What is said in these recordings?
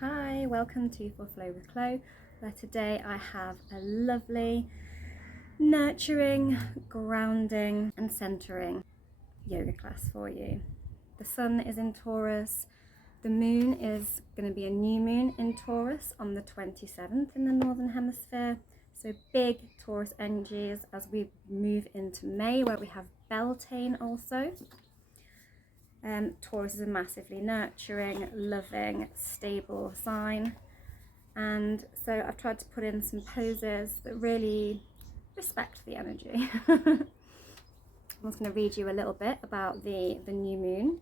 Hi, welcome to For Flow with Chloe, where today I have a lovely, nurturing, grounding and centering yoga class for you. The sun is in Taurus, the moon is going to be a new moon in Taurus on the 27th in the Northern Hemisphere, so big Taurus energies as we move into May, where we have Beltane also. Taurus is a massively nurturing, loving, stable sign, and so I've tried to put in some poses that really respect the energy. I'm just going to read you a little bit about the new moon.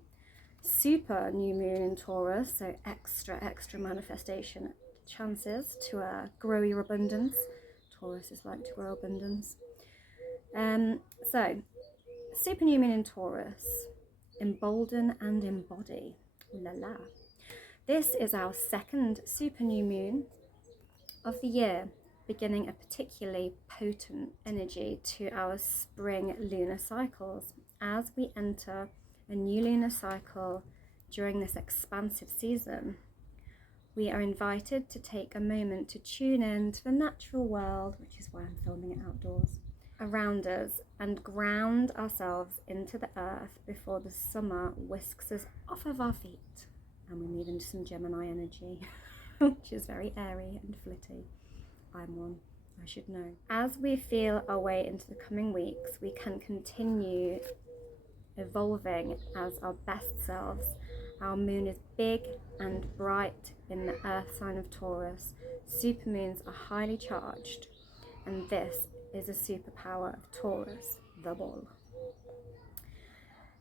Super new moon in Taurus, so extra manifestation chances to grow your abundance. Taurus is like to grow abundance. So super new moon in Taurus. Embolden and embody. Ooh la la. This is our second super new moon of the year, beginning a particularly potent energy to our spring lunar cycles. As we enter a new lunar cycle during this expansive season, we are invited to take a moment to tune in to the natural world, which is why I'm filming it outdoors, around us, and ground ourselves into the earth before the summer whisks us off of our feet and we move into some Gemini energy, which is very airy and flitty. I'm one, I should know. As we feel our way into the coming weeks, we can continue evolving as our best selves. Our moon is big and bright in the earth sign of Taurus. Supermoons are highly charged, and this is a superpower of Taurus, the bull.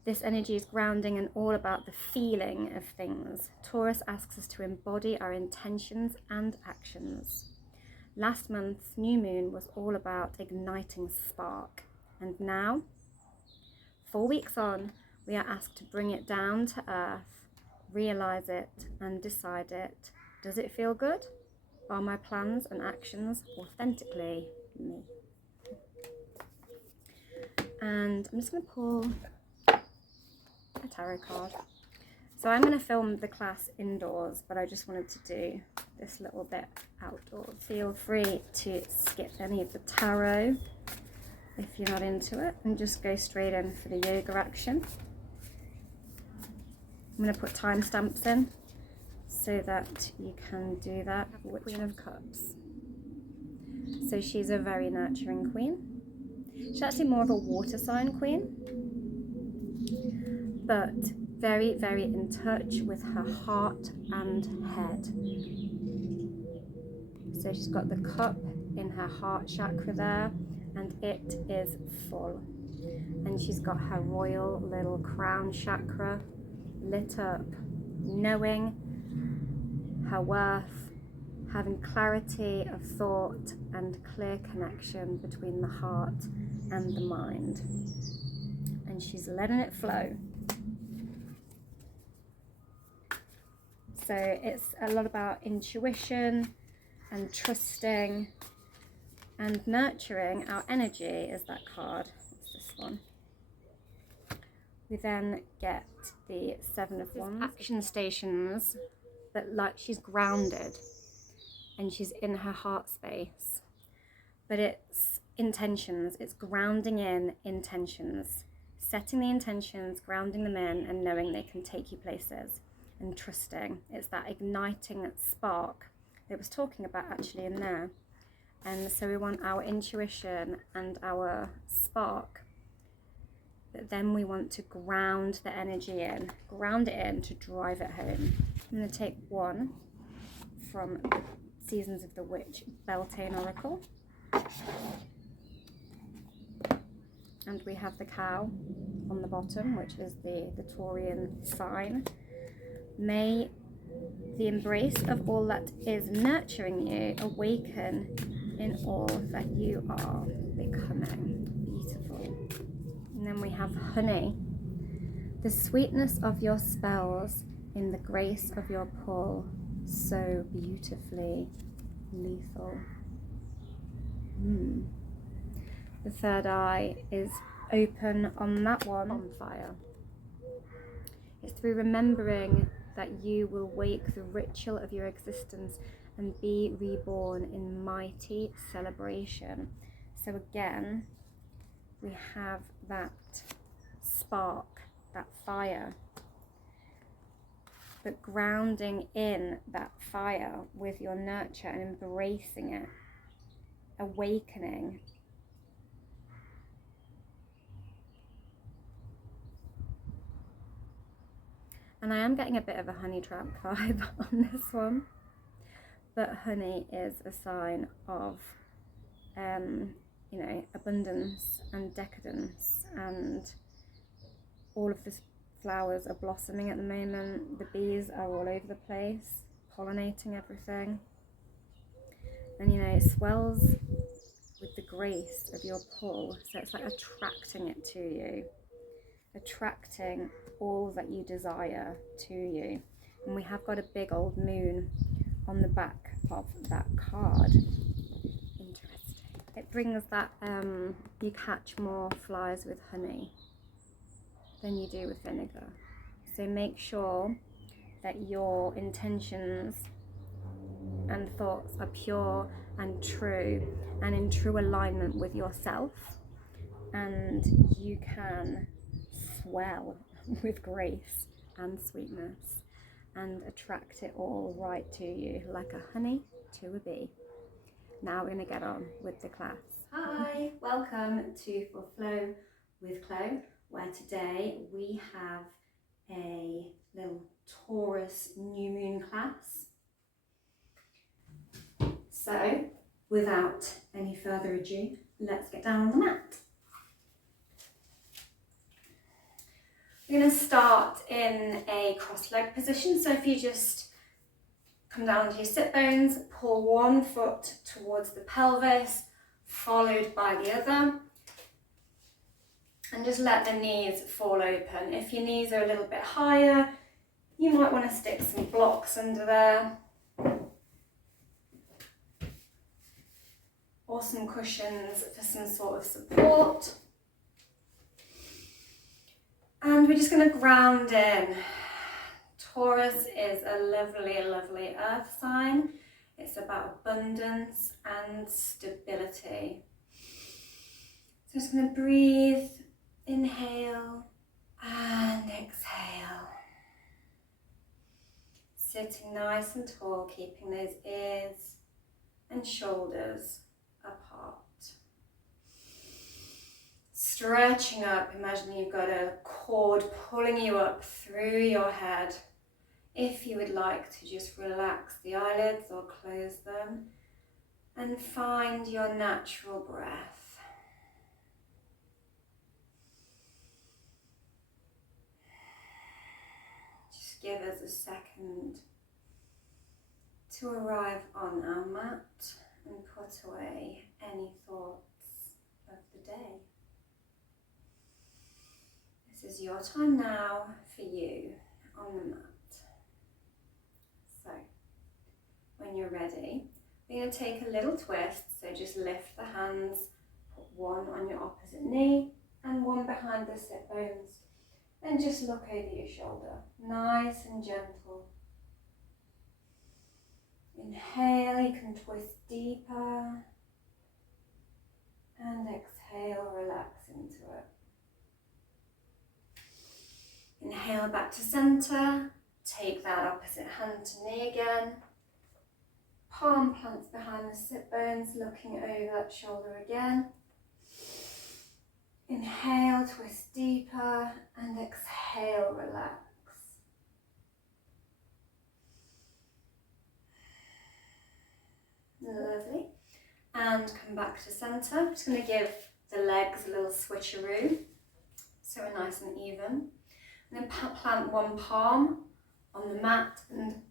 This energy is grounding and all about the feeling of things. Taurus asks us to embody our intentions and actions. Last month's new moon was all about igniting spark, and now, 4 weeks on, we are asked to bring it down to earth, realize it and decide it. Does it feel good? Are my plans and actions authentically me? And I'm just going to pull a tarot card. So I'm going to film the class indoors, but I just wanted to do this little bit outdoors. Feel free to skip any of the tarot if you're not into it and just go straight in for the yoga action. I'm going to put timestamps in so that you can do that. Queen of Cups. So she's a very nurturing queen. She's actually more of a water sign queen, but very, very in touch with her heart and head. So she's got the cup in her heart chakra there, and it is full. And she's got her royal little crown chakra lit up, knowing her worth, having clarity of thought and clear connection between the heart and the mind. And she's letting it flow. So it's a lot about intuition and trusting and nurturing our energy is that card. What's this one? We then get the Seven of Wands. Action stations, but like she's grounded and she's in her heart space. But it's intentions, it's grounding in intentions, setting the intentions, grounding them in and knowing they can take you places. And trusting. It's that igniting spark that I was talking about actually in there. And so we want our intuition and our spark, but then we want to ground the energy in, ground it in to drive it home. I'm going to take one from the Seasons of the Witch Beltane Oracle. And we have the cow on the bottom, which is the Taurian sign. May the embrace of all that is nurturing you awaken in all that you are becoming. Beautiful. And then we have honey. The sweetness of your spells in the grace of your pull, so beautifully lethal. The third eye is open on that one, on fire. It's through remembering that you will wake the ritual of your existence and be reborn in mighty celebration. So again, we have that spark, that fire, but grounding in that fire with your nurture and embracing it, awakening. And I am getting a bit of a honey trap vibe on this one, but honey is a sign of, you know, abundance and decadence, and all of the flowers are blossoming at the moment. The bees are all over the place, pollinating everything. And you know, it swells with the grace of your pull. So it's like attracting it to you, attracting all that you desire to you. And we have got a big old moon on the back of that card. Interesting. It brings that you catch more flies with honey than you do with vinegar. So make sure that your intentions and thoughts are pure and true and in true alignment with yourself, and you can swell with grace and sweetness and attract it all right to you like a honey to a bee. Now we're going to get on with the class. Hi, welcome to For Flow with Chloe, where today we have a little Taurus New Moon class. So, without any further ado, let's get down on the mat. We're going to start in a cross-legged position. So if you just come down to your sit bones, pull one foot towards the pelvis, followed by the other, and just let the knees fall open. If your knees are a little bit higher, you might want to stick some blocks under there, or some cushions for some sort of support. And we're just going to ground in. Taurus is a lovely, lovely earth sign. It's about abundance and stability. So just going to breathe, inhale and exhale. Sitting nice and tall, keeping those ears and shoulders apart. Stretching up, imagine you've got a cord pulling you up through your head. If you would like to just relax the eyelids or close them and find your natural breath. Just give us a second to arrive on our mat and put away any thoughts of the day. This is your time now for you on the mat. So, when you're ready, we're going to take a little twist. So just lift the hands, put one on your opposite knee and one behind the sit bones, and just look over your shoulder, nice and gentle. Inhale, you can twist deeper, and exhale, relax into it. Inhale back to center, take that opposite hand to knee again. Palm plants behind the sit bones, looking over that shoulder again. Inhale, twist deeper, and exhale, relax. Lovely. And come back to center. I'm just going to give the legs a little switcheroo so we're nice and even. And then plant one palm on the mat and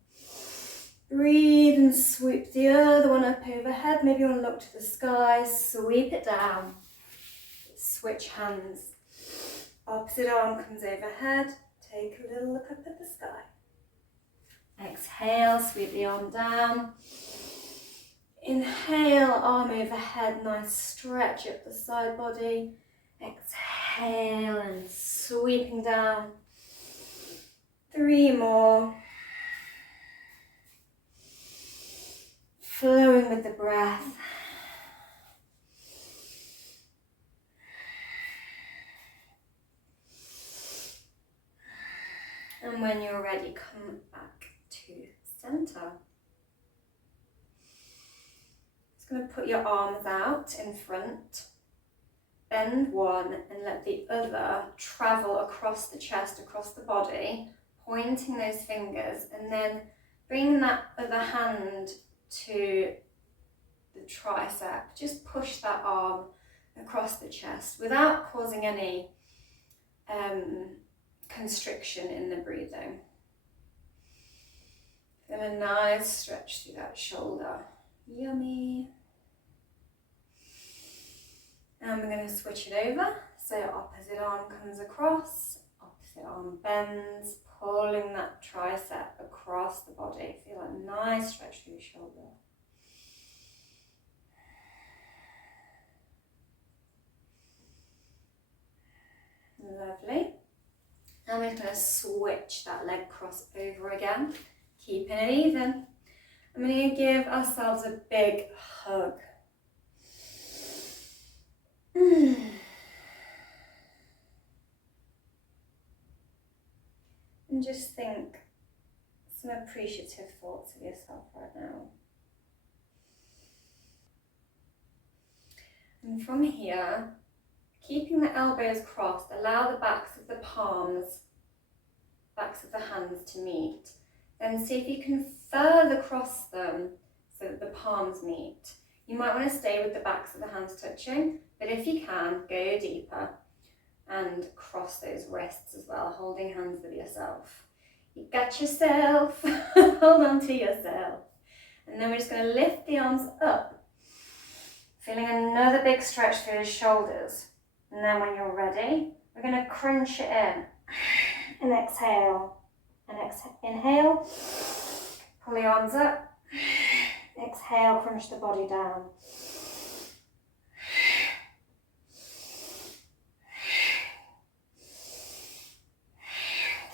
breathe and sweep the other one up overhead. Maybe you want to look to the sky, sweep it down. Switch hands. Opposite arm comes overhead. Take a little look up at the sky. Exhale, sweep the arm down. Inhale, arm overhead, nice stretch up the side body. Exhale and sweeping down. 3 more. flowing with the breath. And when you're ready, come back to center. Just going to put your arms out in front. Bend one and let the other travel across the chest, across the body, pointing those fingers, and then bring that other hand to the tricep. Just push that arm across the chest without causing any constriction in the breathing. Feel a nice stretch through that shoulder. Yummy. And we're going to switch it over. So opposite arm comes across, opposite arm bends, pulling that tricep across the body. Feel a nice stretch through your shoulder. Lovely. And we're going to switch that leg cross over again, keeping it even. I'm going to give ourselves a big hug. And just think some appreciative thoughts of yourself right now. And from here, keeping the elbows crossed, allow the backs of the palms, backs of the hands to meet. Then see if you can further cross them so that the palms meet. You might want to stay with the backs of the hands touching, but if you can, go deeper and cross those wrists as well, holding hands with yourself. You got yourself, hold on to yourself. And then we're just going to lift the arms up, feeling another big stretch through the shoulders. And then when you're ready, we're going to crunch it in and exhale. And inhale, pull the arms up, exhale, crunch the body down.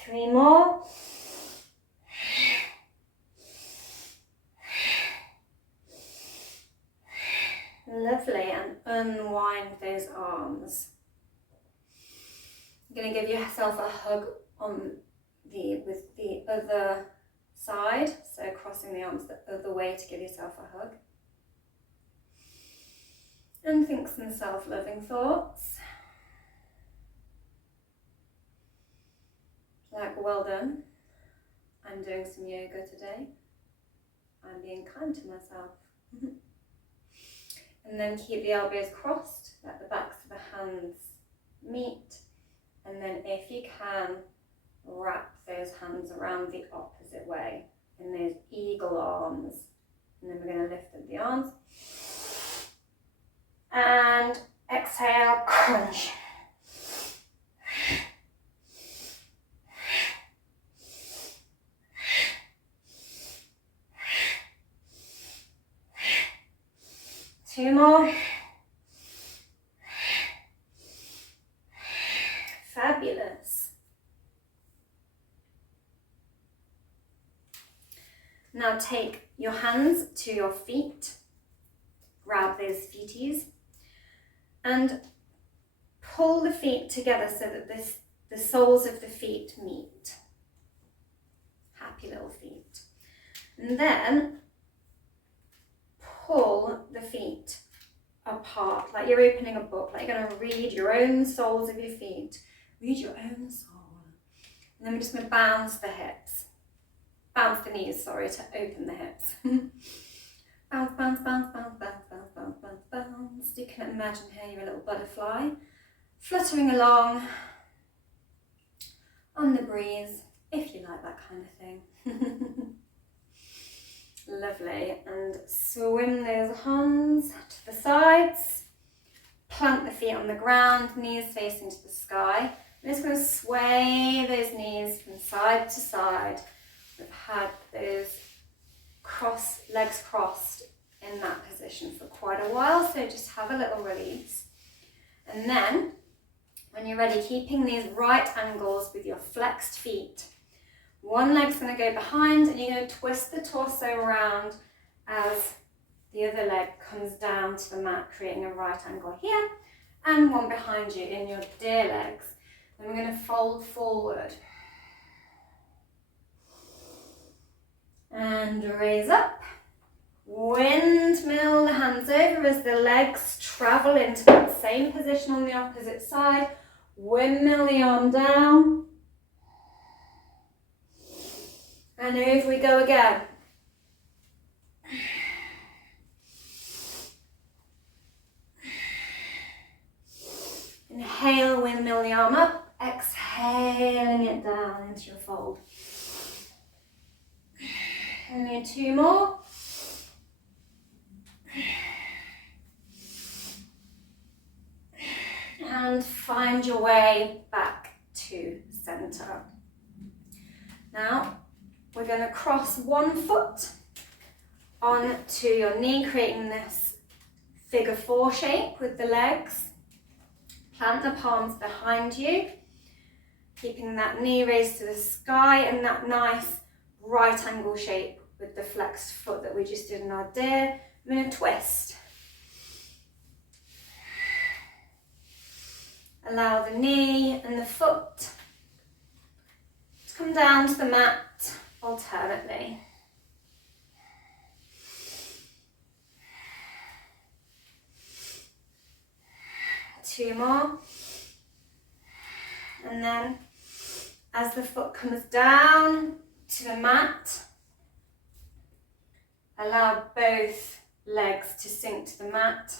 Three more. Lovely, and unwind those arms. You're going to give yourself a hug with the other side, so crossing the arms the other way to give yourself a hug. And think some self-loving thoughts. Like, well done, I'm doing some yoga today. I'm being kind to myself. And then keep the elbows crossed, let the backs of the hands meet. And then if you can, wrap those hands around the opposite way in those eagle arms. And then we're going to lift up the arms. And exhale, crunch. Two more. Fabulous. Now take your hands to your feet, grab those feeties, and pull the feet together so that the soles of the feet meet. Happy little feet. And then pull the feet apart, like you're opening a book, like you're going to read your own soles of your feet. Read your own soul. And then we're just going to bounce the hips. Bounce the knees, sorry, to open the hips. Bounce, bounce, bounce, bounce, bounce, bounce, bounce, bounce, bounce. You can imagine here you're a little butterfly, fluttering along on the breeze, if you like that kind of thing. Lovely, and swim those hands to the sides, plant the feet on the ground, knees facing to the sky. I'm just going to sway those knees from side to side. We've had those legs crossed in that position for quite a while, so just have a little release. And then, when you're ready, keeping these right angles with your flexed feet. One leg's going to go behind and you're going to twist the torso around as The other leg comes down to the mat, creating a right angle here, and one behind you in your deer legs. Then we're going to fold forward. And raise up. Windmill the hands over as the legs travel into that same position on the opposite side. Windmill the arm down. And over we go again. Inhale, windmill the arm up. Exhaling it down into your fold. Only 2 more. And find your way back to center. Now, we're going to cross one foot onto your knee, creating this figure 4 shape with the legs. Plant the palms behind you, keeping that knee raised to the sky and that nice right angle shape with the flexed foot that we just did in our deer. I'm going to twist. Allow the knee and the foot to come down to the mat alternately. Two more. And then as the foot comes down to the mat, allow both legs to sink to the mat.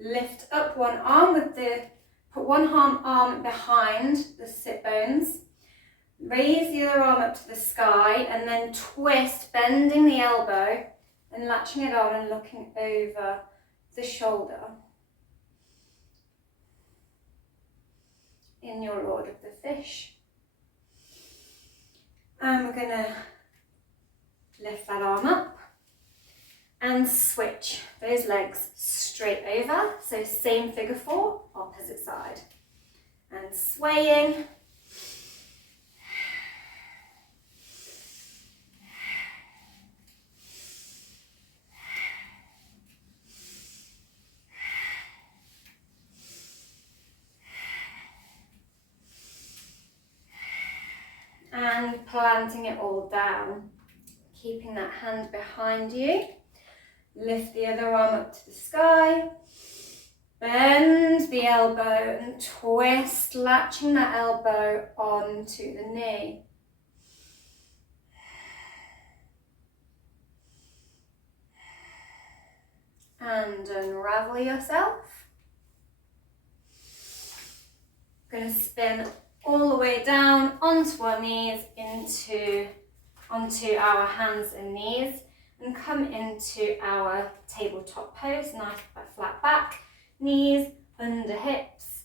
Lift up one arm put one arm behind the sit bones. Raise the other arm up to the sky and then twist, bending the elbow and latching it on and looking over the shoulder in your Lord of the Fish. And we're going to lift that arm up and switch those legs straight over. So same figure 4, opposite side. And swaying. And planting it all down, keeping that hand behind you. Lift the other arm up to the sky, bend the elbow and twist, latching that elbow onto the knee. And unravel yourself. Going to spin all the way down onto our knees, onto our hands and knees, and come into our tabletop pose. Nice flat back, knees under hips,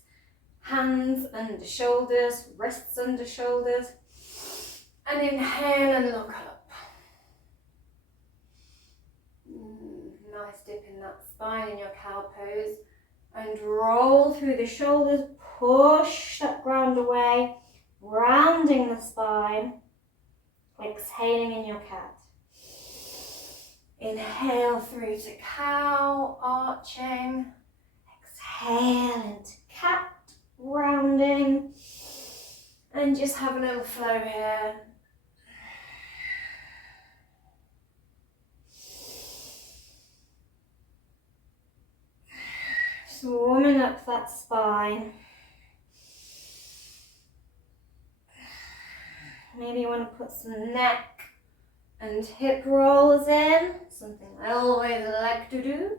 hands under shoulders, wrists under shoulders, and inhale and look up. Nice dip in that spine in your cow pose, and roll through the shoulders, push that ground away, rounding the spine, exhaling in your cat. Inhale through to cow, arching. Exhale into cat, rounding. And just have a little flow here. Just warming up that spine. Maybe you want to put some neck and hip rolls in, something I always like to do.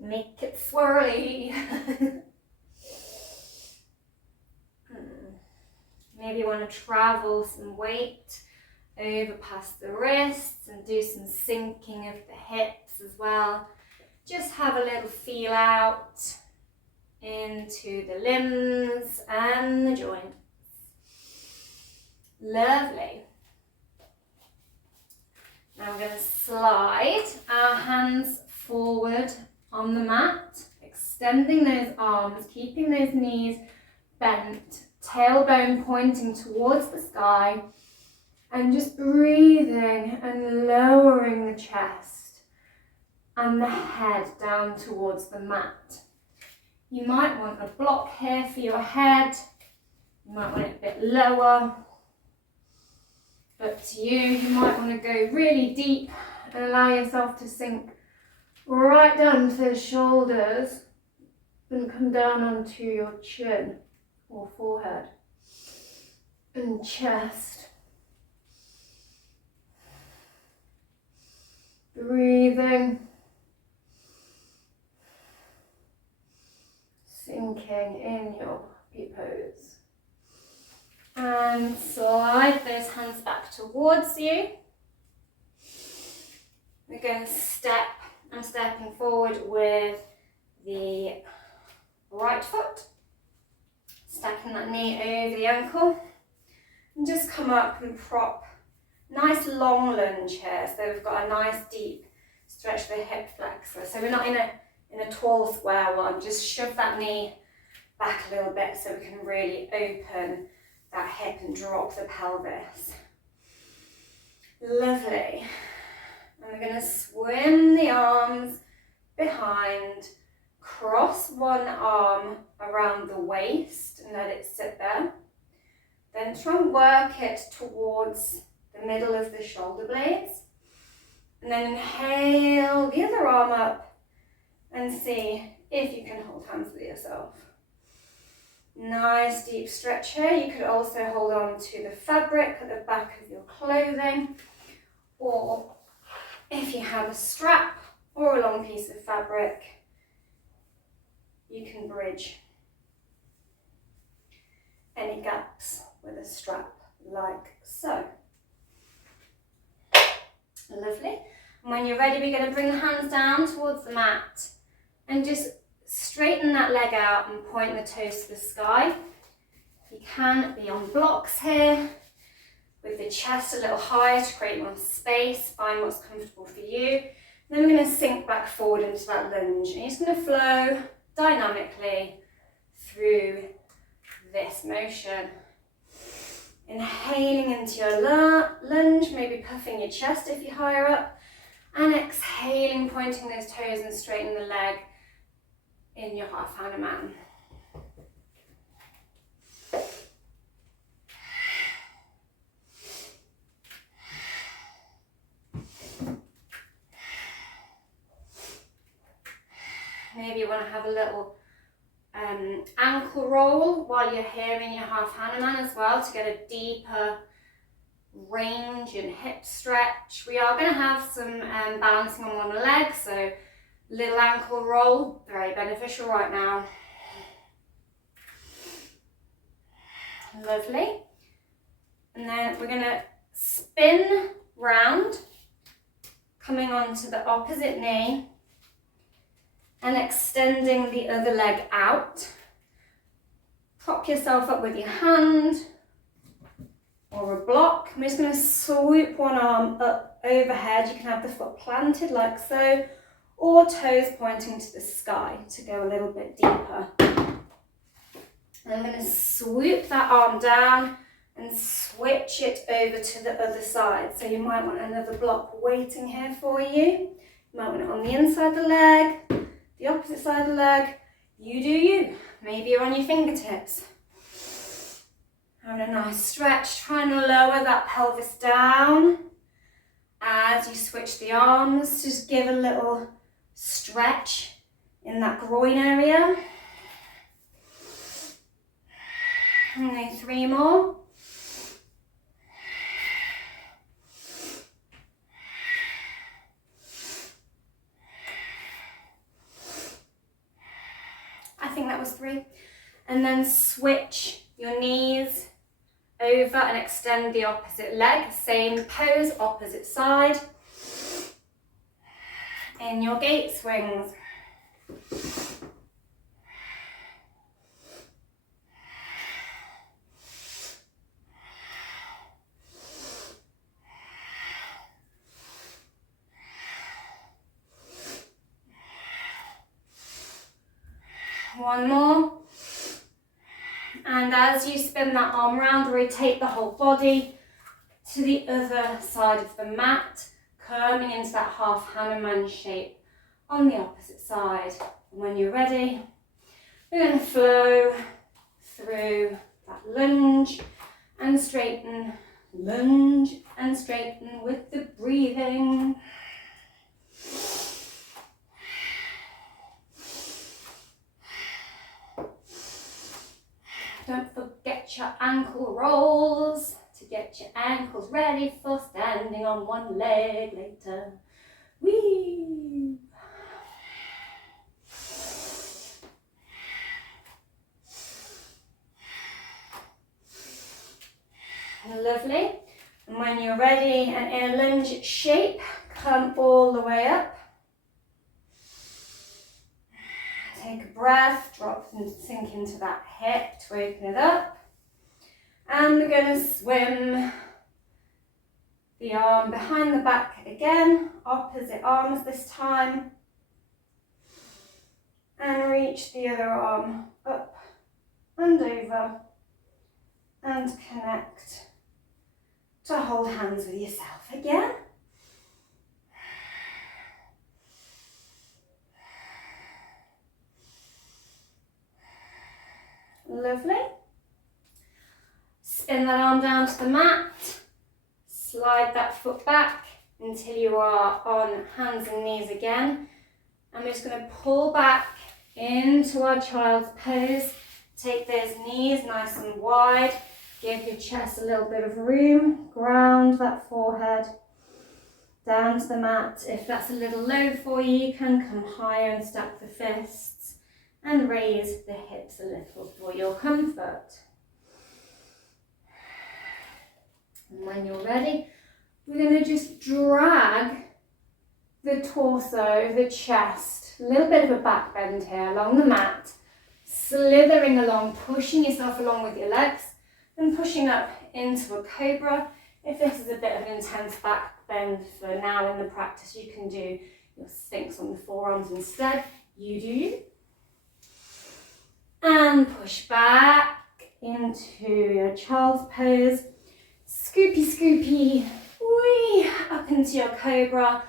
Make it swirly. Maybe you want to travel some weight over past the wrists and do some sinking of the hips as well. Just have a little feel out into the limbs and the joints. Lovely. Now we're going to slide our hands forward on the mat, extending those arms, keeping those knees bent, tailbone pointing towards the sky, and just breathing and lowering the chest and the head down towards the mat. You might want a block here for your head. You might want it a bit lower. Up to you. You might want to go really deep and allow yourself to sink right down to the shoulders and come down onto your chin or forehead and chest. Breathing, sinking in your puppy pose. And slide those hands back towards you. We're going to step. I'm stepping forward with the right foot, stacking that knee over the ankle, and just come up and prop. Nice long lunge here, so we've got a nice deep stretch of the hip flexor. So we're not in a tall square one, just shove that knee back a little bit so we can really open that hip and drop the pelvis. Lovely. And we're going to swim the arms behind, cross one arm around the waist and let it sit there. Then try and work it towards the middle of the shoulder blades. And then inhale the other arm up and see if you can hold hands with yourself. Nice deep stretch here. You could also hold on to the fabric at the back of your clothing, or if you have a strap or a long piece of fabric, you can bridge any gaps with a strap like so. Lovely. And when you're ready, we're going to bring the hands down towards the mat and just straighten that leg out and point the toes to the sky. You can be on blocks here with the chest a little higher to create more space. Find what's comfortable for you. Then we're going to sink back forward into that lunge. And you're just going to flow dynamically through this motion. Inhaling into your lunge, maybe puffing your chest if you're higher up. And exhaling, pointing those toes and straightening the leg in your half Hanuman. Maybe you want to have a little ankle roll while you're here in your half Hanuman as well to get a deeper range and hip stretch. We are going to have some balancing on one leg, so little ankle roll, very beneficial right now. Lovely. And then we're going to spin round, coming onto the opposite knee and extending the other leg out. Prop yourself up with your hand or a block. I'm just going to swoop one arm up overhead. You can have the foot planted like so, or toes pointing to the sky to go a little bit deeper. And I'm going to swoop that arm down and switch it over to the other side. So you might want another block waiting here for you. You might want it on the inside of the leg, the opposite side of the leg. You do you. Maybe you're on your fingertips. Having a nice stretch, trying to lower that pelvis down as you switch the arms. Just give a little stretch in that groin area. Only 3 more. I think that was 3. And then switch your knees over and extend the opposite leg. Same pose, opposite side. In your gate swings. One more. And as you spin that arm round, rotate the whole body to the other side of the mat, coming into that half Hanuman shape on the opposite side. And when you're ready, we're going to flow through that lunge and straighten, lunge and straighten with the breathing. Don't forget your ankle rolls to get your ankles ready for standing on one leg later. Whee! Lovely. And when you're ready and in a lunge shape, come all the way up. Take a breath, drop and sink into that hip to open it up. And we're going to swim the arm behind the back again, opposite arms this time. And reach the other arm up and over and connect to hold hands with yourself again. Lovely. Spin that arm down to the mat. Slide that foot back until you are on hands and knees again. And we're just going to pull back into our child's pose. Take those knees nice and wide. Give your chest a little bit of room. Ground that forehead down to the mat. If that's a little low for you, you can come higher and stack the fists and raise the hips a little for your comfort. And when you're ready, we're going to just drag the torso, the chest, a little bit of a back bend here along the mat, slithering along, pushing yourself along with your legs and pushing up into a cobra. If this is a bit of an intense back bend for now in the practice, you can do your sphinx on the forearms instead. You do you. And push back into your child's pose. Scoopy, scoopy, whee, up into your cobra.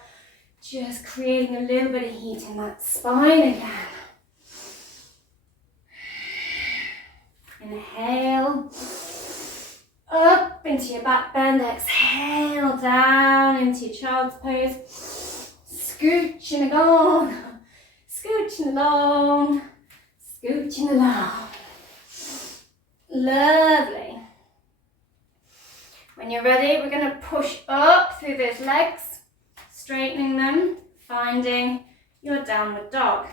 Just creating a little bit of heat in that spine again. Inhale, up into your back bend. Exhale, down into your child's pose. Scooching along, scooching along, scooching along. Lovely. When you're ready, we're going to push up through those legs, straightening them, finding your downward dog.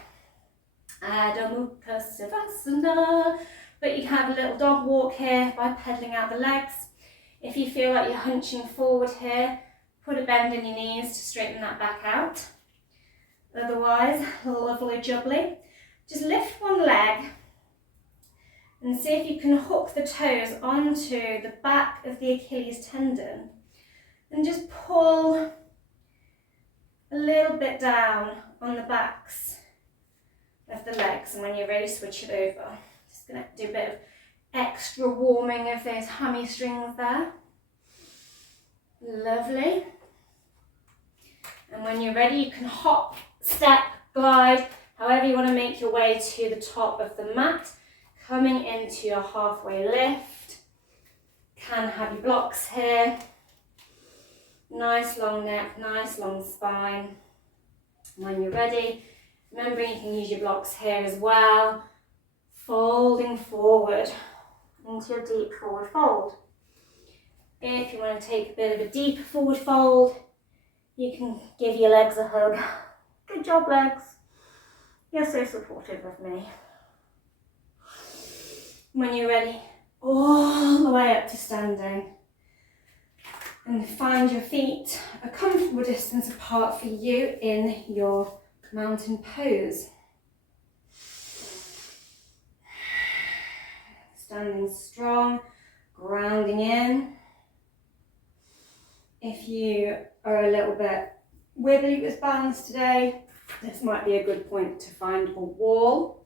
Shavasana. But you can have a little dog walk here by pedaling out the legs. If you feel like you're hunching forward here, put a bend in your knees to straighten that back out. Otherwise, lovely jubbly. Just lift one leg and see if you can hook the toes onto the back of the Achilles tendon and just pull a little bit down on the backs of the legs. And when you're ready, switch it over. Just going to do a bit of extra warming of those hamstrings there. Lovely. And when you're ready, you can hop, step, glide, however you want to make your way to the top of the mat. Coming into your halfway lift. Can have your blocks here. Nice long neck, nice long spine. When you're ready, remembering you can use your blocks here as well. Folding forward into your deep forward fold. If you want to take a bit of a deeper forward fold, you can give your legs a hug. Good job, legs. You're so supportive of me. When you're ready, all the way up to standing. And find your feet a comfortable distance apart for you in your mountain pose. Standing strong, grounding in. If you are a little bit wibbly with balance today, this might be a good point to find a wall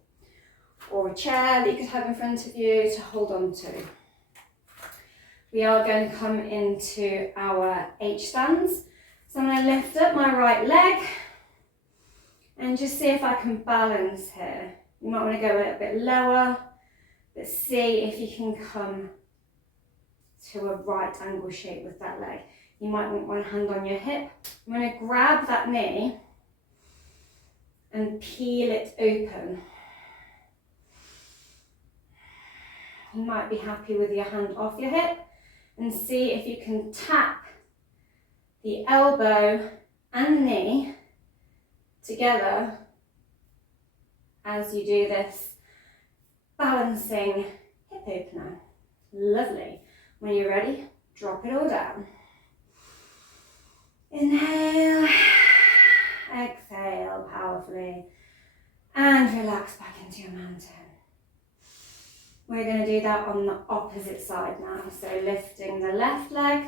or a chair that you could have in front of you to hold on to. We are going to come into our H stands. So I'm going to lift up my right leg And just see if I can balance here. You might want to go a little bit lower, but see if you can come to a right angle shape with that leg. You might want one hand on your hip. I'm going to grab that knee and peel it open. You might be happy with your hand off your hip, and see if you can tap the elbow and the knee together as you do this balancing hip opener. Lovely. When you're ready, drop it all down. Inhale, exhale powerfully, and relax back into your mountain. We're going to do that on the opposite side now. So lifting the left leg,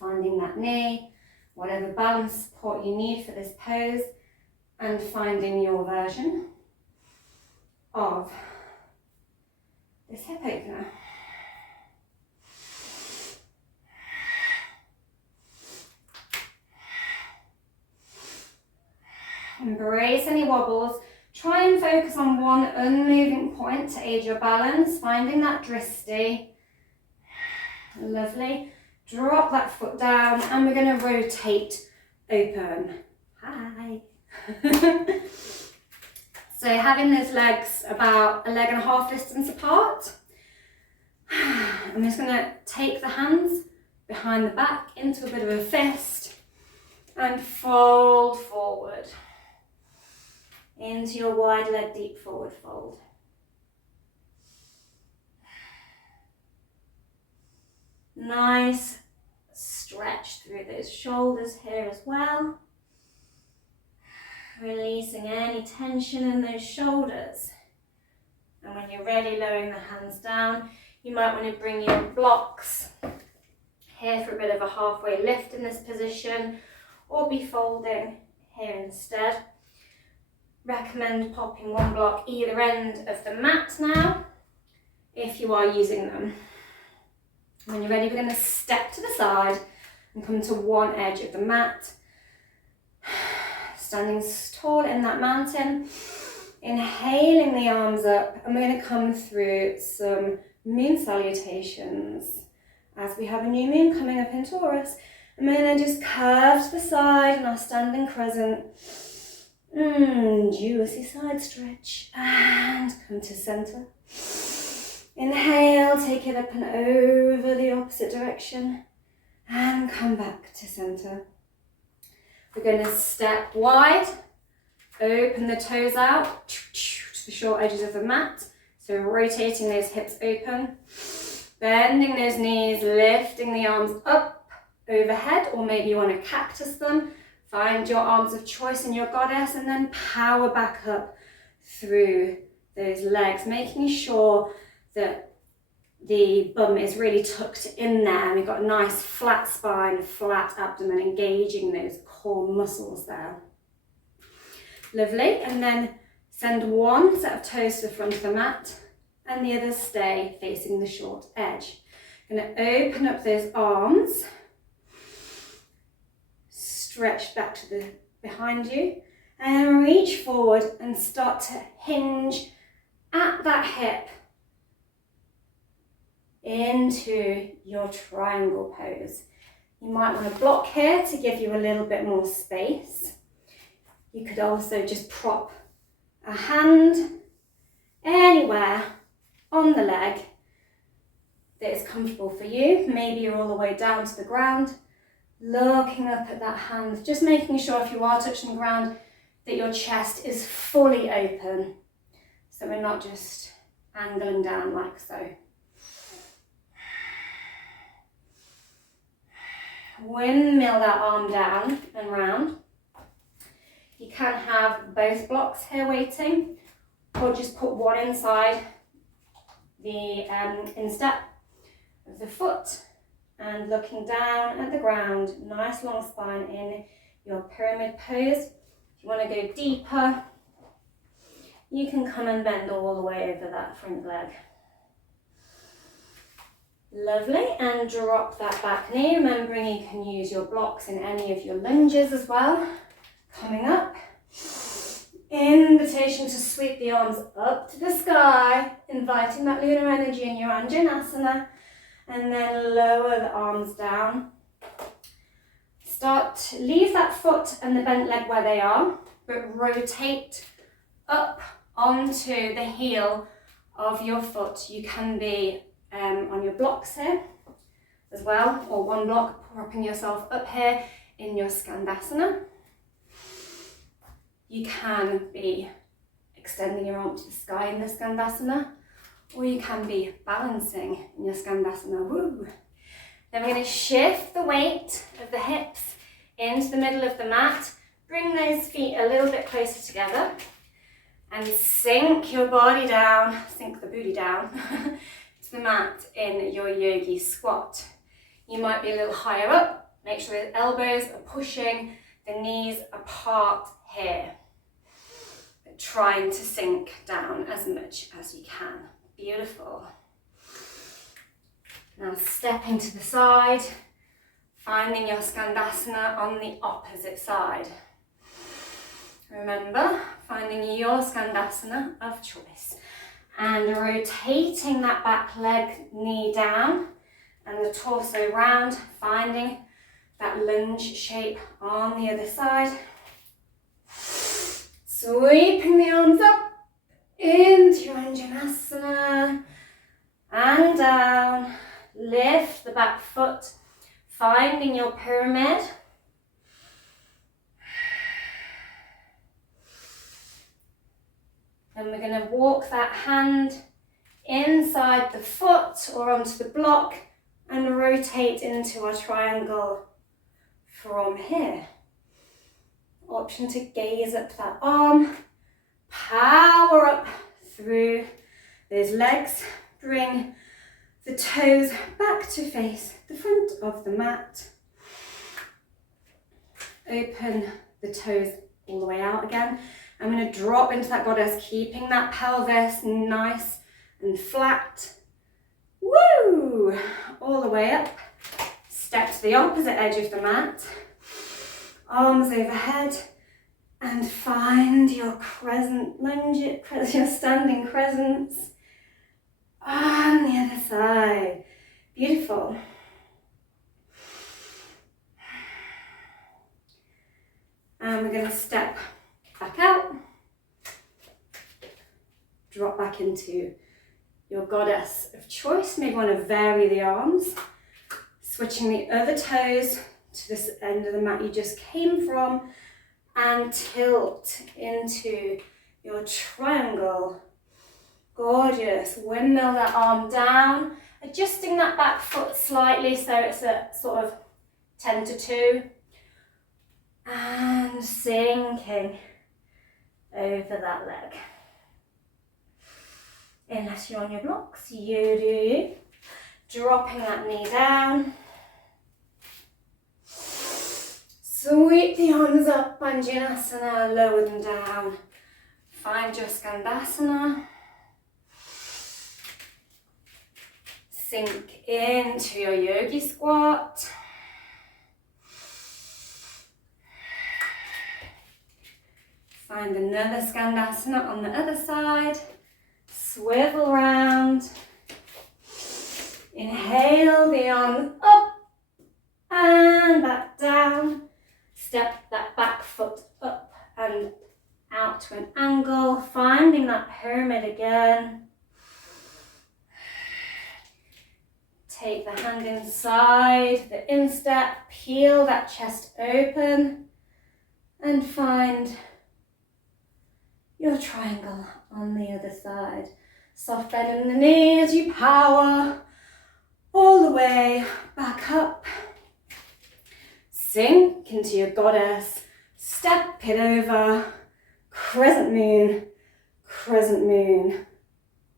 finding that knee, whatever balance support you need for this pose, and finding your version of this hip opener. Embrace any wobbles. Try and focus on one unmoving point to aid your balance, finding that drishti. Lovely. Drop that foot down, and we're going to rotate open. Hi. So having those legs about 1.5 leg distance apart, I'm just going to take the hands behind the back into a bit of a fist and fold forward into your wide leg deep forward fold. Nice stretch through those shoulders here as well. Releasing any tension in those shoulders. And when you're ready, lowering the hands down. You might want to bring your blocks here for a bit of a halfway lift in this position, or be folding here instead. Recommend popping one block either end of the mat now, if you are using them. When you're ready, we're going to step to the side and come to one edge of the mat. Standing tall in that mountain, inhaling the arms up, and we're going to come through some moon salutations as we have a new moon coming up in Taurus. And we're going to just curve to the side in our standing crescent. Juicy side stretch, and come to center. Inhale, take it up and over the opposite direction, and come back to center. We're going to step wide, open the toes out to the short edges of the mat. So rotating those hips open, bending those knees, lifting the arms up overhead, or maybe you want to cactus them. Find your arms of choice in your goddess, and then power back up through those legs, making sure that the bum is really tucked in there. We've got a nice flat spine, flat abdomen, engaging those core muscles there. Lovely. And then send one set of toes to the front of the mat, and the others stay facing the short edge. I'm going to open up those arms, stretch back to the behind you, and reach forward and start to hinge at that hip into your triangle pose. You might want to block here to give you a little bit more space. You could also just prop a hand anywhere on the leg that is comfortable for you. Maybe you're all the way down to the ground, looking up at that hand, just making sure if you are touching the ground that your chest is fully open, so we're not just angling down like so. Windmill that arm down and round. You can have both blocks here waiting, or just put one inside the instep of the foot and looking down at the ground. Nice long spine in your pyramid pose. If you want to go deeper, you can come and bend all the way over that front leg. Lovely, and drop that back knee, remembering you can use your blocks in any of your lunges as well. Coming up, Invitation to sweep the arms up to the sky, inviting that lunar energy in your Anjanasana, and then lower the arms down. Leave that foot and the bent leg where they are, but rotate up onto the heel of your foot. You can be on your blocks here as well, or one block, propping yourself up here in your Skandasana. You can be extending your arm to the sky in the Skandasana, or you can be balancing in your Skandasana. Woo. Then we're going to shift the weight of the hips into the middle of the mat. Bring those feet a little bit closer together and sink your body down, sink the booty down to the mat in your yogi squat. You might be a little higher up. Make sure the elbows are pushing the knees apart here. But trying to sink down as much as you can. Beautiful. Now stepping to the side, finding your Skandasana on the opposite side. Remember, finding your Skandasana of choice and rotating that back leg, knee down and the torso round, finding that lunge shape on the other side. Sweeping the arms up into your Anjanasana and down. Lift the back foot, finding your pyramid. Then we're going to walk that hand inside the foot or onto the block and rotate into our triangle from here. Option to gaze up that arm, power up through those legs, bring the toes back to face the front of the mat. Open the toes all the way out again. I'm going to drop into that goddess, keeping that pelvis nice and flat. Woo! All the way up. Step to the opposite edge of the mat. Arms overhead. And find your crescent lunge, your standing crescents. On the other side. Beautiful. And we're going to step back out. Drop back into your goddess of choice. Maybe want to vary the arms. Switching the other toes to this end of the mat you just came from. And tilt into your triangle. Gorgeous. Windmill that arm down. Adjusting that back foot slightly so it's a sort of 10 to 2. And sinking over that leg. Unless you're on your blocks, you do you. Dropping that knee down. Sweep the arms up, Anjanasana, lower them down. Find your Skandasana. Sink into your yogi squat. Find another Skandasana on the other side. Swivel round. Inhale the arms up and back down. Step that back foot up and out to an angle. Finding that pyramid again. Take the hand inside the instep. Peel that chest open. And find your triangle on the other side. Soft bend in the knee as you power all the way back up. Sink into your goddess. Step it over. Crescent moon. Crescent moon.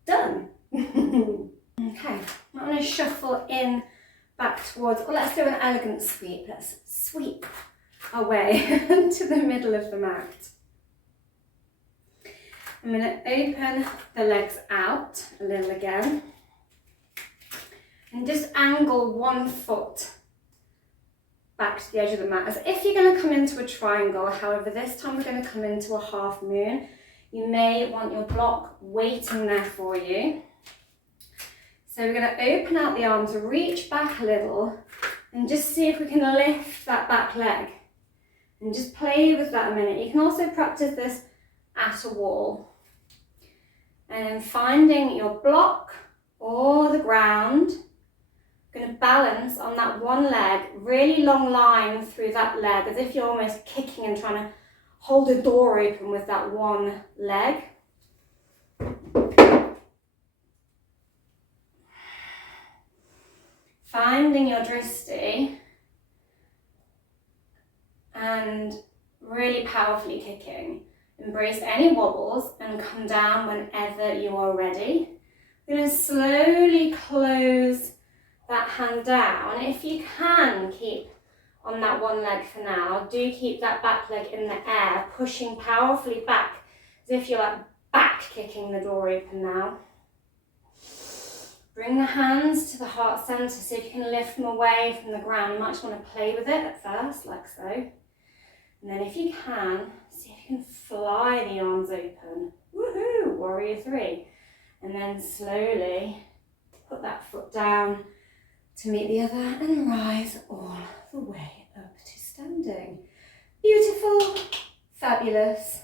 Done. Okay, I'm going to shuffle in back towards, or let's do an elegant sweep. Let's sweep our way to the middle of the mat. I'm going to open the legs out a little again and just angle one foot back to the edge of the mat, as if you're going to come into a triangle. However, this time we're going to come into a half moon. You may want your block waiting there for you. So we're going to open out the arms, reach back a little, and just see if we can lift that back leg. And just play with that a minute. You can also practice this at a wall. And then finding your block or the ground. Going to balance on that one leg, really long line through that leg, as if you're almost kicking and trying to hold a door open with that one leg. Finding your drishti and really powerfully kicking. Embrace any wobbles and come down whenever you are ready. We're going to slowly close that hand down. If you can keep on that one leg for now, do keep that back leg in the air, pushing powerfully back, as if you're like back kicking the door open now. Bring the hands to the heart center, so if you can lift them away from the ground. You might just want to play with it at first, like so. And then if you can, see if you can fly the arms open. Woohoo! Warrior 3. And then slowly put that foot down to meet the other and rise all the way up to standing. Beautiful, fabulous.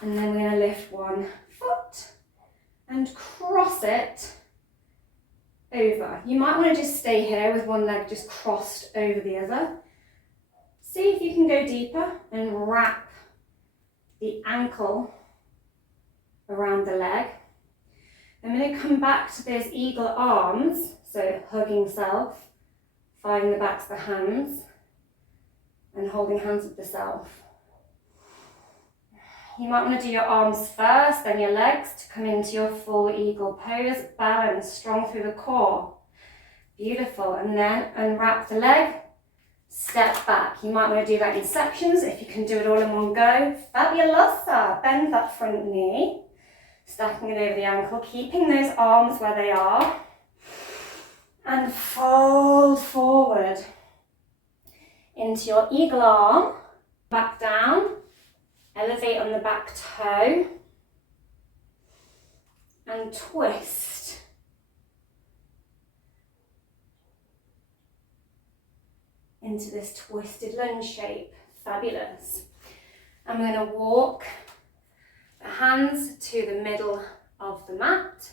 And then we're going to lift one foot and cross it over. You might want to just stay here with one leg just crossed over the other. See if you can go deeper and wrap the ankle around the leg. I'm going to come back to those eagle arms, so hugging self, finding the backs of the hands, and holding hands with the self. You might want to do your arms first, then your legs to come into your full eagle pose, balance, strong through the core. Beautiful, and then unwrap the leg, step back. You might want to do that in sections if you can do it all in one go. Fabulosa, bend that front knee. Stacking it over the ankle, keeping those arms where they are, and fold forward into your eagle arm, back down, elevate on the back toe, and twist. Into this twisted lunge shape. Fabulous. I'm going to walk the hands to the middle of the mat.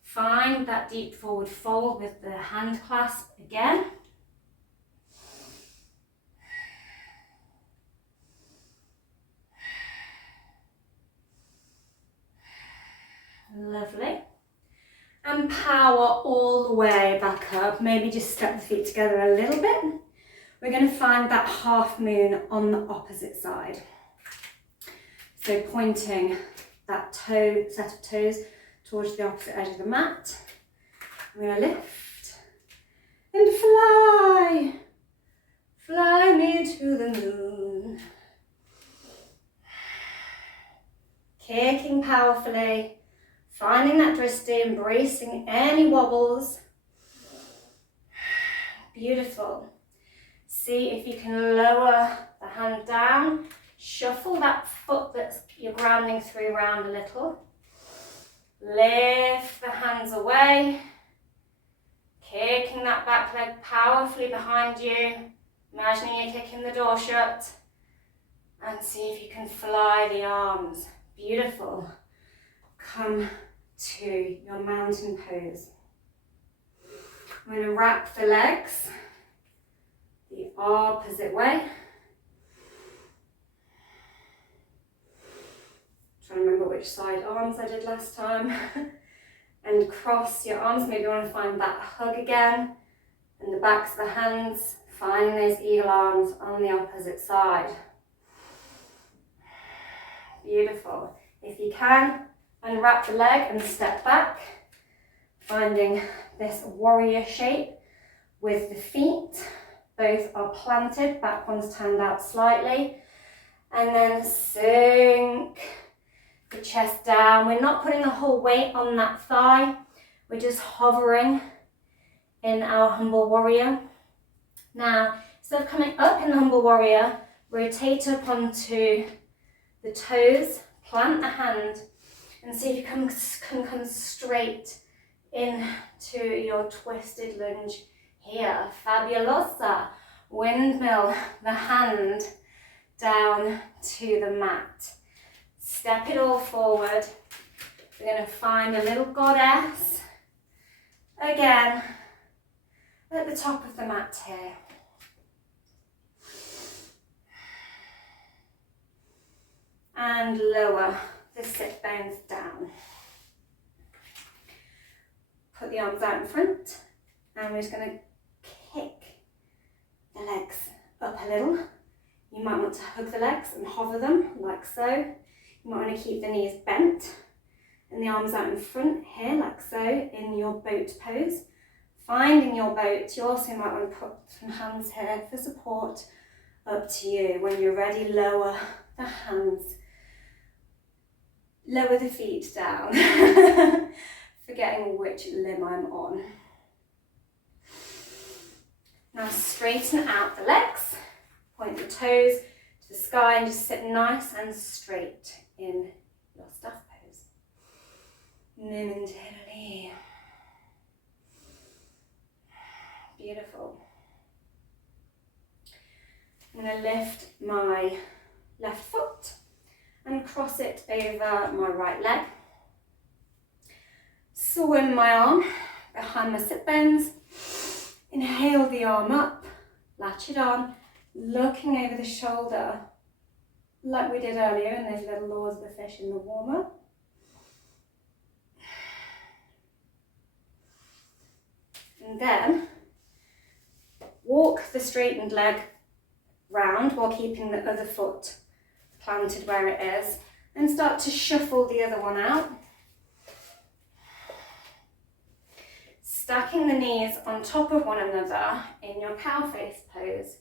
Find that deep forward fold with the hand clasp again. Lovely. And power all the way back up. Maybe just step the feet together a little bit. We're going to find that half moon on the opposite side. So pointing that toe, set of toes towards the opposite edge of the mat. I'm going to lift and fly. Fly me to the moon. Kicking powerfully. Finding that drishti, embracing any wobbles. Beautiful. See if you can lower the hand down. Shuffle that foot that you're grounding through round a little. Lift the hands away. Kicking that back leg powerfully behind you. Imagining you're kicking the door shut. And see if you can fly the arms. Beautiful. Come to your mountain pose. I'm going to wrap the legs the opposite way. Trying to remember which side arms I did last time. And cross your arms. Maybe you want to find that hug again. And the backs of the hands. Finding those eagle arms on the opposite side. Beautiful. If you can, unwrap the leg and step back. Finding this warrior shape with the feet. Both are planted, back one's turned out slightly. And then sink the chest down. We're not putting the whole weight on that thigh. We're just hovering in our humble warrior. Now, instead of coming up in the humble warrior, rotate up onto the toes, plant the hand, and see if you can come straight into your twisted lunge here. Fabulosa. Windmill the hand down to the mat. Step it all forward. We're going to find a little goddess again at the top of the mat here. And lower the sit bones down. Put the arms out in front, and we're just going to kick the legs up a little. You might want to hug the legs and hover them like so. You might want to keep the knees bent and the arms out in front here like so in your boat pose. Finding your boat, you also might want to put some hands here for support. Up to you. When you're ready, lower the hands. Lower the feet down. Forgetting which limb I'm on. Now straighten out the legs. Point the toes to the sky and just sit nice and straight in your staff pose. Momentarily. Beautiful. I'm going to lift my left foot and cross it over my right leg. Swim my arm behind my sit bones. Inhale the arm up, latch it on, looking over the shoulder like we did earlier in those little laws of the fish in the warm-up. And then walk the straightened leg round while keeping the other foot planted where it is, and start to shuffle the other one out. Stacking the knees on top of one another in your cow face pose.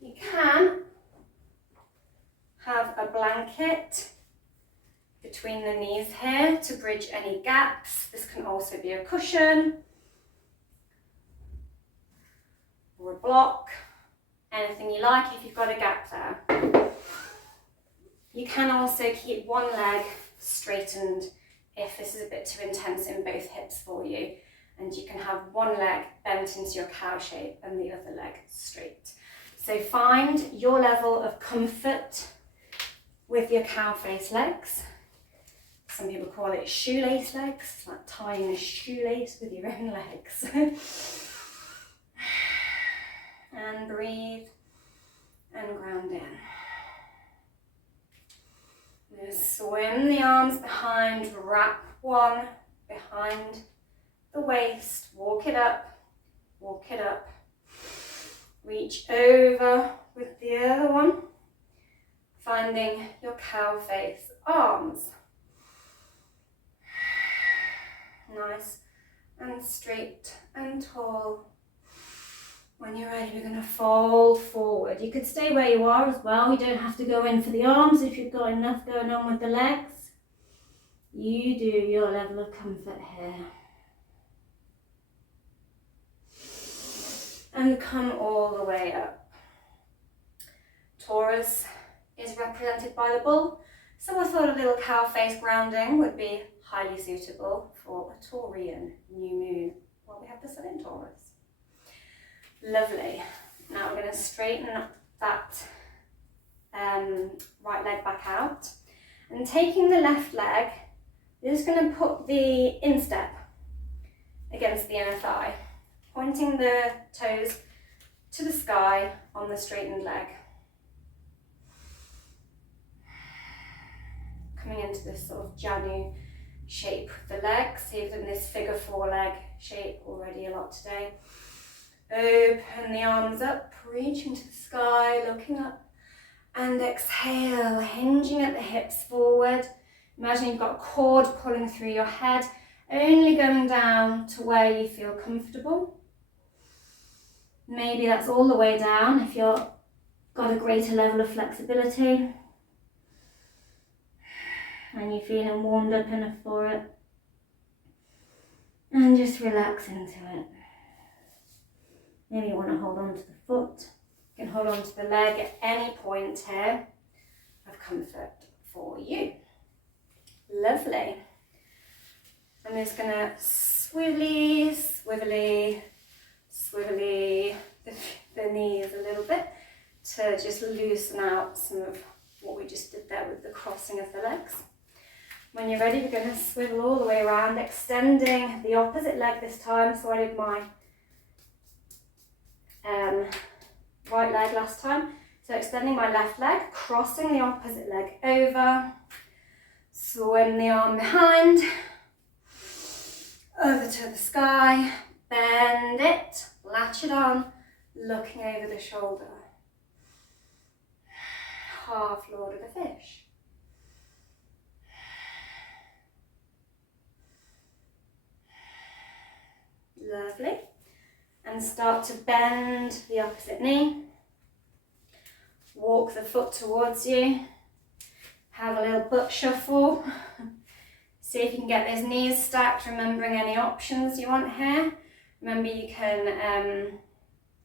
You can have a blanket between the knees here to bridge any gaps. This can also be a cushion or a block, anything you like if you've got a gap there. You can also keep one leg straightened if this is a bit too intense in both hips for you. And you can have one leg bent into your cow shape and the other leg straight. So find your level of comfort with your cow face legs. Some people call it shoelace legs. It's like tying a shoelace with your own legs. And breathe and ground in. Just swim the arms behind, wrap one behind the waist, walk it up, reach over with the other one, finding your cow face arms. Nice and straight and tall. When you're ready, we're going to fold forward. You could stay where you are as well. You don't have to go in for the arms if you've got enough going on with the legs. You do your level of comfort here. And come all the way up. Taurus is represented by the bull, so I thought a little cow face grounding would be highly suitable for a Taurian new moon. Well, we have the sun in Taurus. Lovely. Now we're going to straighten that right leg back out, and taking the left leg, you're just going to put the instep against the inner thigh, pointing the toes to the sky on the straightened leg. Coming into this sort of Janu shape with the legs. So you've done this figure 4 leg shape already a lot today. Open the arms up, reaching to the sky, looking up, and exhale, hinging at the hips forward. Imagine you've got a cord pulling through your head, only going down to where you feel comfortable. Maybe that's all the way down if you've got a greater level of flexibility and you're feeling warmed up enough for it. And just relax into it. Maybe you want to hold on to the foot. You can hold on to the leg at any point here of comfort for you. Lovely. I'm just going to swivelly, swivelly, swivelly the knees a little bit to just loosen out some of what we just did there with the crossing of the legs. When you're ready, we're going to swivel all the way around, extending the opposite leg this time. So I did my right leg last time. So extending my left leg, crossing the opposite leg over, swim the arm behind, over to the sky, bend it, latch it on, looking over the shoulder. Half Lord of the Fish. Lovely. And start to bend the opposite knee. Walk the foot towards you. Have a little butt shuffle. See if you can get those knees stacked, remembering any options you want here. Remember, you can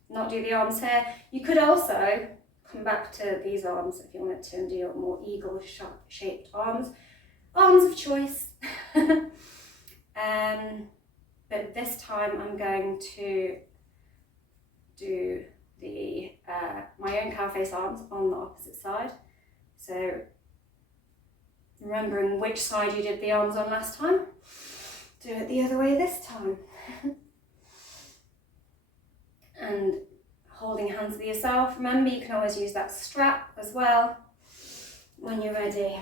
not do the arms here. You could also come back to these arms if you wanted to and do your more eagle-shaped arms. Arms of choice. But this time I'm going to do the my own cow face arms on the opposite side. So remembering which side you did the arms on last time, do it the other way this time. And holding hands with yourself. Remember, you can always use that strap as well. When you're ready,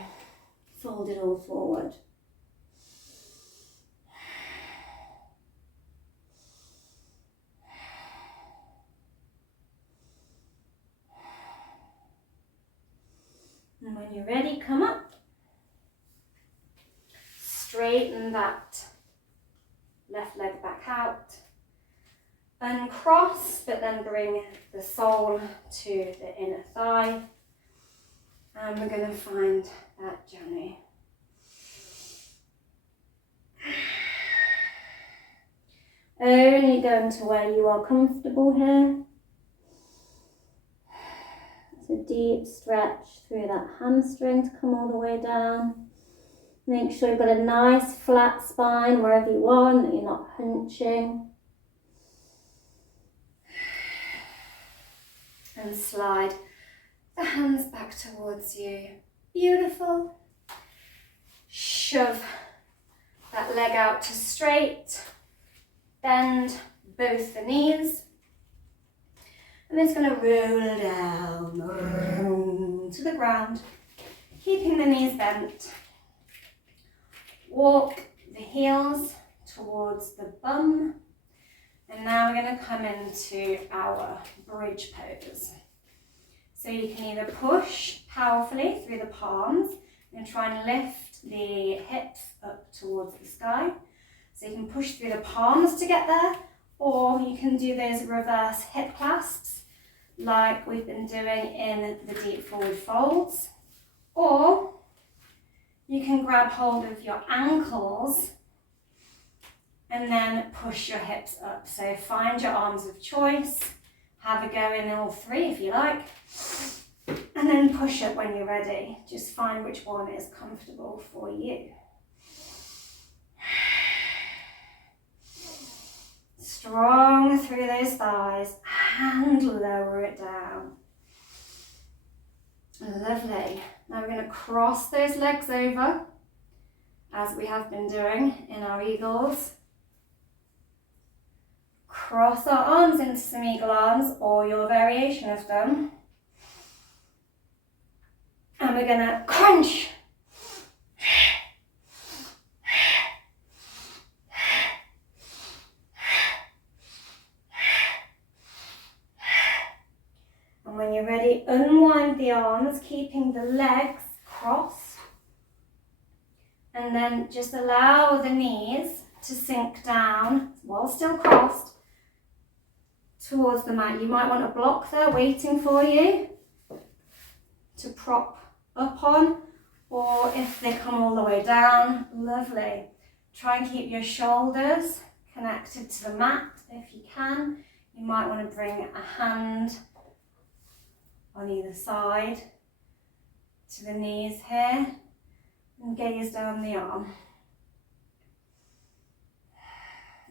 fold it all forward. And when you're ready, come up. Straighten that left leg back out. Uncross, but then bring the sole to the inner thigh. And we're going to find that journey. Only going to where you are comfortable here. It's a deep stretch through that hamstring to come all the way down. Make sure you've got a nice flat spine wherever you want, that you're not hunching. And slide the hands back towards you. Beautiful. Shove that leg out to straight. Bend both the knees. And it's going to roll down to the ground, keeping the knees bent. Walk the heels towards the bum. And now we're going to come into our bridge pose. So you can either push powerfully through the palms and try and lift the hips up towards the sky. So you can push through the palms to get there, or you can do those reverse hip clasps like we've been doing in the deep forward folds. Or you can grab hold of your ankles and then push your hips up. So find your arms of choice, have a go in all three if you like, and then push up when you're ready. Just find which one is comfortable for you. Strong through those thighs and lower it down. Lovely. Now we're going to cross those legs over as we have been doing in our eagles. Cross our arms into some eagle arms or your variation of them. And we're going to crunch. And when you're ready, unwind the arms, keeping the legs crossed. And then just allow the knees to sink down while still crossed towards the mat. You might want a block there waiting for you to prop up on, or if they come all the way down, lovely. Try and keep your shoulders connected to the mat if you can. You might want to bring a hand on either side to the knees here and gaze down the arm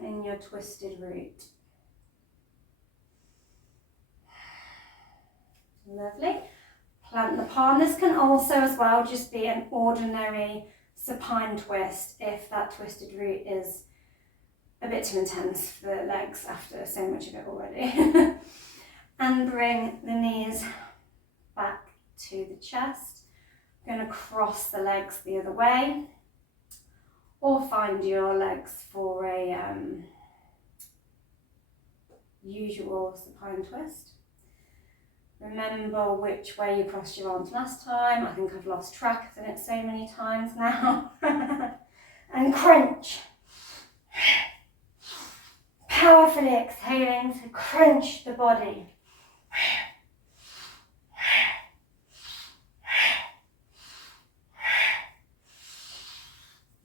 in your twisted root. Lovely. Plant the palm. This can also as well just be an ordinary supine twist if that twisted root is a bit too intense for the legs after so much of it already. And bring the knees back to the chest. I'm going to cross the legs the other way, or find your legs for a usual supine twist. Remember which way you crossed your arms last time. I think I've lost track of it so many times now. And crunch. Powerfully exhaling to crunch the body.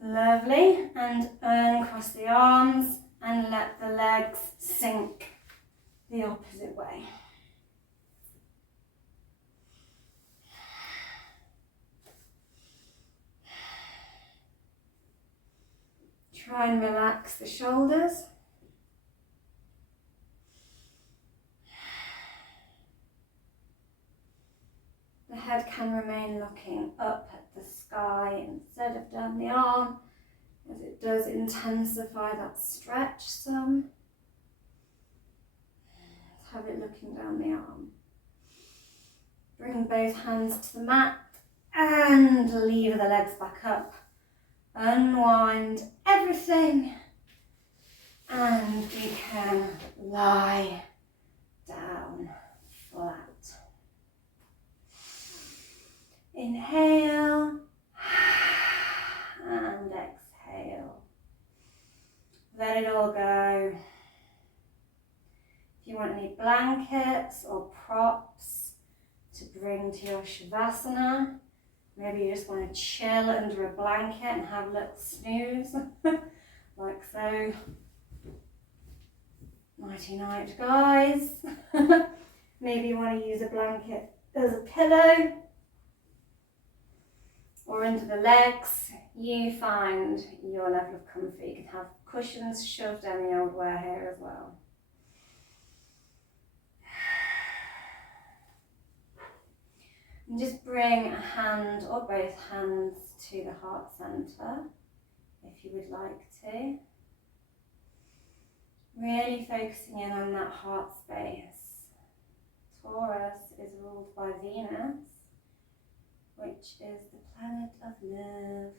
Lovely. And uncross the arms and let the legs sink the opposite way. Try and relax the shoulders. The head can remain looking up at the sky instead of down the arm, as it does intensify that stretch some. Let's have it looking down the arm. Bring both hands to the mat and lever the legs back up. Unwind everything and we can lie down flat. Inhale and exhale. Let it all go. If you want any blankets or props to bring to your Shavasana, maybe you just want to chill under a blanket and have a little snooze, like so. Nighty night, guys. Maybe you want to use a blanket as a pillow or under the legs. You find your level of comfort. You can have cushions shoved down the old wear here as well. And just bring a hand or both hands to the heart center if you would like to. Really focusing in on that heart space. Taurus is ruled by Venus, which is the planet of love.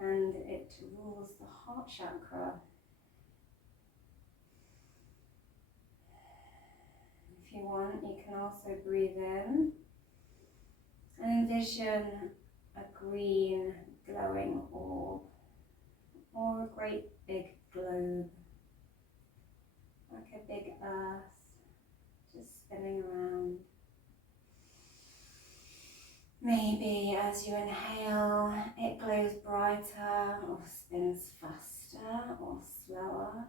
And it rules the heart chakra. If you want, you can also breathe in and envision a green glowing orb or a great big globe, like a big earth just spinning around. Maybe as you inhale, it glows brighter or spins faster or slower.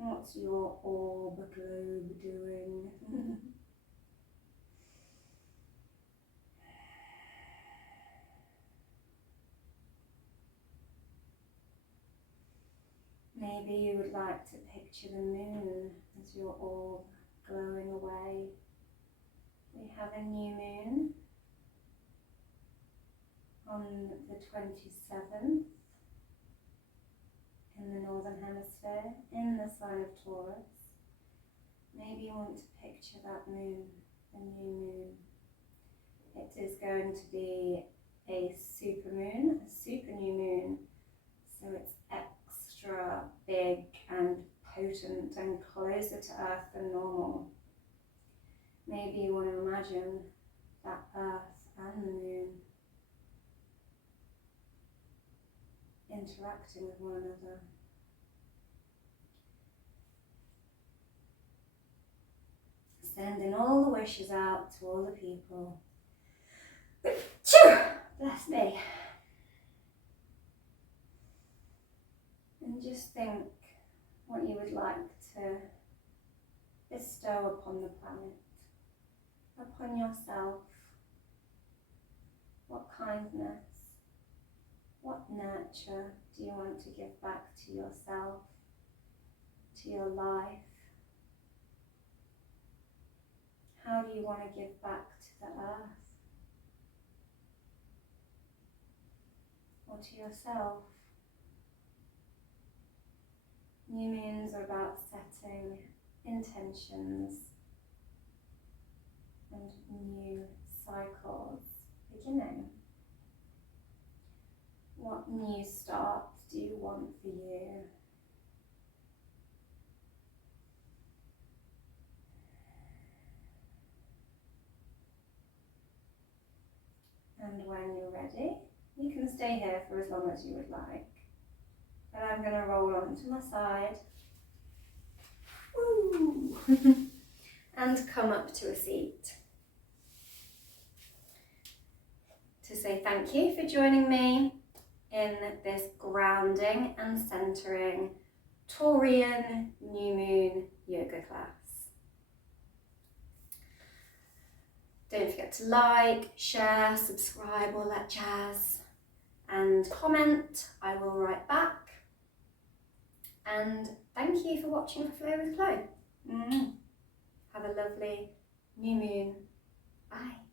What's your orb globe doing? Maybe you would like to picture the moon as your orb glowing away. We have a new moon on the 27th in the Northern Hemisphere, in the sign of Taurus. Maybe you want to picture that moon, the new moon. It is going to be a super moon, a super new moon, so it's extra big and potent and closer to Earth than normal. Maybe you want to imagine that Earth and the moon interacting with one another. Sending all the wishes out to all the people. Bless me. And just think what you would like to bestow upon the planet, upon yourself. What kindness, what nurture do you want to give back to yourself, to your life? How do you want to give back to the earth or to yourself? New moons are about setting intentions and new cycles beginning. What new start do you want for you? And when you're ready, you can stay here for as long as you would like. But I'm going to roll onto my side. Woo! And come up to a seat. To say thank you for joining me in this grounding and centering Taurian New Moon yoga class. Don't forget to like, share, subscribe, all that jazz, and comment. I will write back. And thank you for watching Flow with Chloe. Have a lovely new moon. Bye.